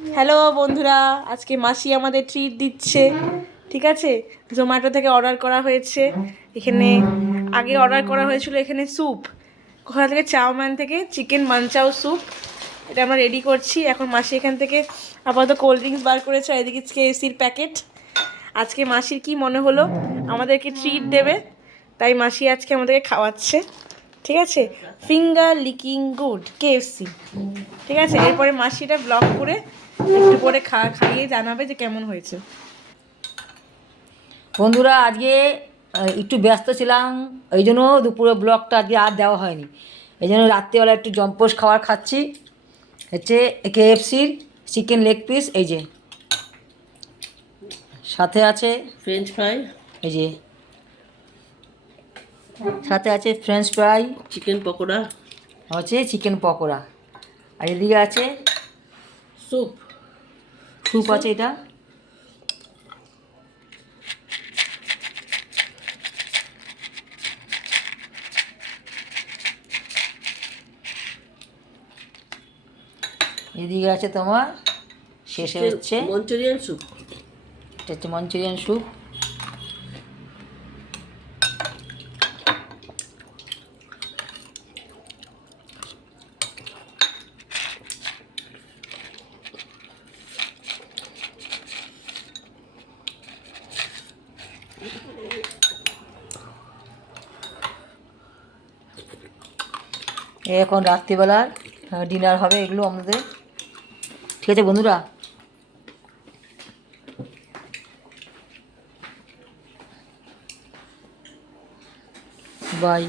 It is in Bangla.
হ্যালো বন্ধুরা, আজকে মাসি আমাদের ট্রিট দিচ্ছে। ঠিক আছে, জোম্যাটো থেকে অর্ডার করা হয়েছে। এখানে আগে অর্ডার করা হয়েছিল এখানে স্যুপ, কোথা থেকে চাউম্যান থেকে চিকেন মানচাও স্যুপ। এটা আমরা রেডি করছি এখন। মাসি এখান থেকে আপাতত কোল্ড ড্রিঙ্কস বার করেছে, আর এদিকে কেএফসির প্যাকেট। আজকে মাসির কি মনে হলো আমাদেরকে ট্রিট দেবে, তাই মাসি আজকে আমাদেরকে খাওয়াচ্ছে। ঠিক আছে, ফিঙ্গার লিকিং গুড কেএফসি। ঠিক আছে, এরপরে মাসিটা ব্লগ করে একটু করে খাইয়ে জানাবে যে কেমন হয়েছে। বন্ধুরা, আজকে একটু ব্যস্ত ছিলাম, এই জন্য দুপুরে ব্লগটা আজকে আর দেওয়া হয়নি। এই জন্য রাত্রিবেলা একটু জম্পোস খাবার খাচ্ছি। হচ্ছে কেএফসির চিকেন লেগ পিস, এই যে সাথে আছে ফ্রেঞ্চ ফ্রাই, এই যে সাথে আছে ফ্রেঞ্চ ফ্রাই, চিকেন পকোড়া, হচ্ছে চিকেন পকোড়া, আর এদিকে আছে স্যুপ। স্যুপ আছে এটা। এদিকে আছে তোমার শেষে হচ্ছে মঞ্চুরিয়ান স্যুপ। এটা হচ্ছে মঞ্চুরিয়ান স্যুপ। এখন রাত্রিবেলার ডিনার হবে এগুলো আমাদের। ঠিক আছে বন্ধুরা, বাই।